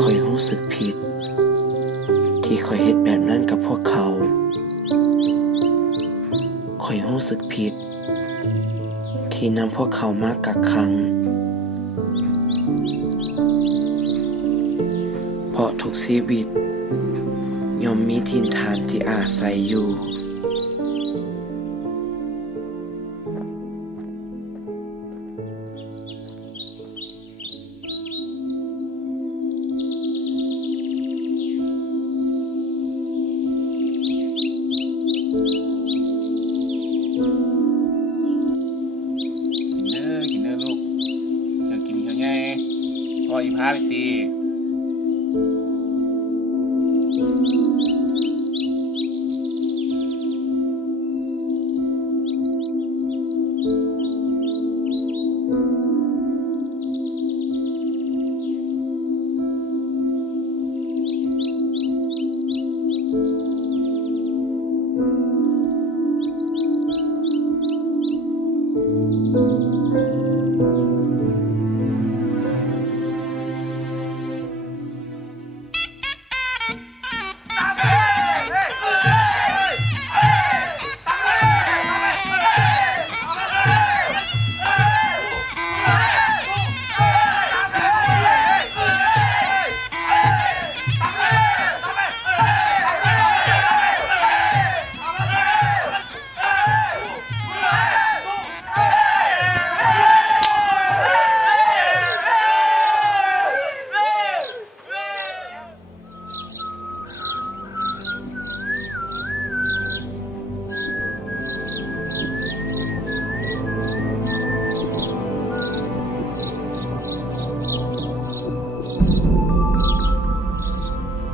ข้อยรู้สึกผิดที่ข้อยเฮ็ดแบบนั้นกับพวกเขาข้อยรู้สึกผิดที่นำพวกเขามากักขังเพราะทุกชีวิตย่อมมีถิ่นฐานที่อาศัยอยู่กินเด้อลูกเดี๋ยวกินเขาไงพ่ออีพาไปตี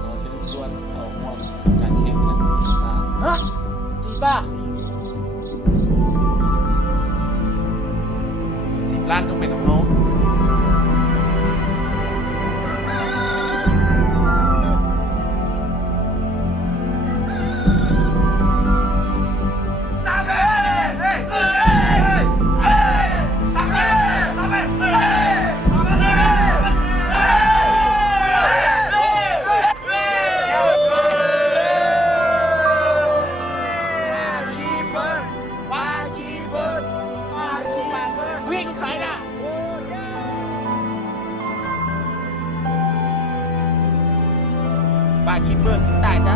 ขอเชิญชวนเอาห่วงการแข่งขันกีฬา ฮะดีป่ะ 10 ล้านต้องเป็นของเขา วิ่งใครน่ะปาคีเปิดตายซะ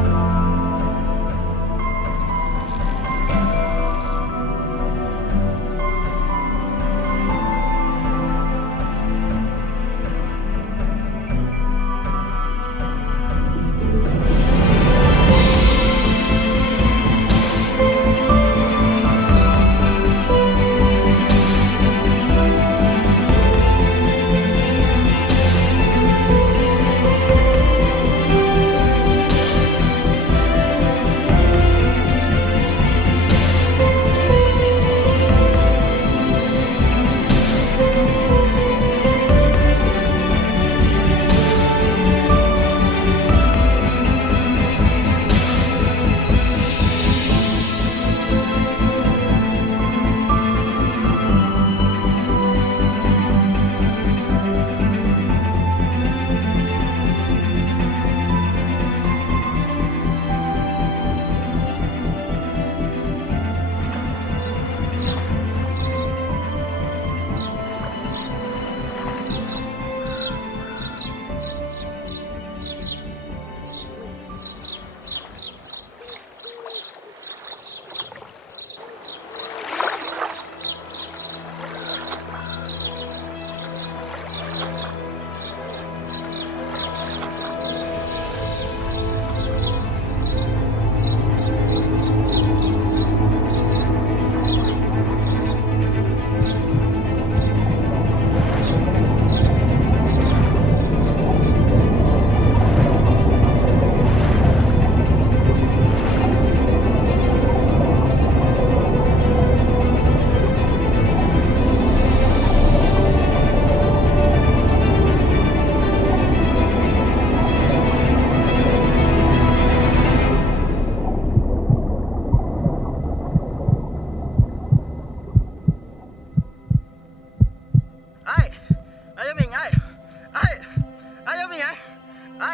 ไอ้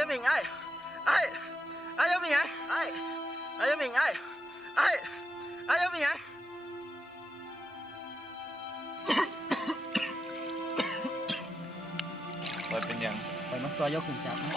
ยามิงไอ้ยามิงไอ้ยามิงไอ้ยามิงไอ้ว่าเป็นหยัง ไปมาซอยยกขึ้นจับนะ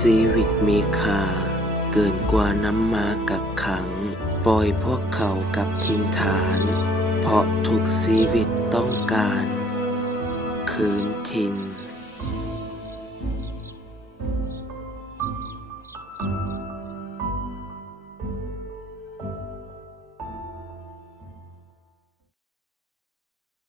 ชีวิตมีค่าเกินกว่าน้ำมากักขัง ปล่อยพวกเขากับทินฐาน เพราะทุกชีวิตต้องการ คืนถิ่น